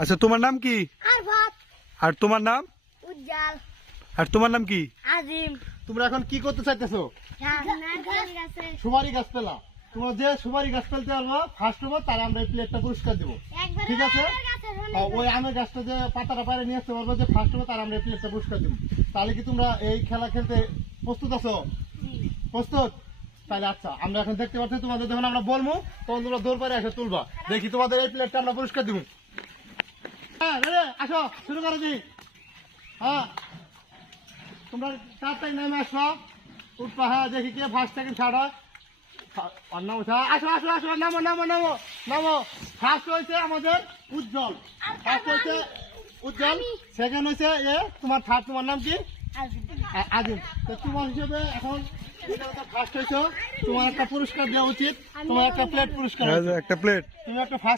আচ্ছা, তোমার নাম কি? আরফাত। আর তোমার নাম? উজ্জ্বল। আর তোমার নাম কি? আজিম। তোমরা এখন কি করতে চাইতেছো? সুপারি গাছ পেলা। তোমরা যে সুপারি গাছ ফেলতে পারবো ফার্স্ট হবো তারা আমরা এই প্লেটটা পুরস্কার দেবো। ঠিক আছে? ওই আমের গাছটা যে পাতাটা পারে নিয়ে আসতে পারবো যে ফার্স্ট হবো তারা আমরা এই প্লেটটা পুরস্কার দেবো। তাহলে কি তোমরা এই খেলা খেলতে প্রস্তুত আছো? প্রস্তুত? তাহলে আচ্ছা, আমরা এখন দেখতে পাচ্ছি তোমাদের যখন আমরা বলবো তখন তোমরা দৌড় পারে এসে তুলবা। দেখি তোমাদের এই প্লেটটা আমরা পুরস্কার দিব। হ্যাঁ রে, আসো শুরু করে দিই। হ্যাঁ, তোমরা তাড়াতাড়ি নেমে আসো। উঠবা, হ্যাঁ, দেখি কে ফার্স্ট সেকেন্ড থার্ড হয়। নামো, আসো আসো আসো, নামো নামো নামো নামো। ফার্স্ট হয়েছে আমাদের উজ্জ্বল, ফার্স্ট হয়েছে উজ্জ্বল, সেকেন্ড হয়েছে এ তোমার থার্ড। তোমার নাম কি? আজিম। তো তোমার হিসেবে এখন ফার্স্ট হয়েছে, তোমার একটা পুরস্কার দেওয়া উচিত। তোমার একটা প্লেট পুরস্কার, একটা প্লেট। তুমি একটা ফার্স্ট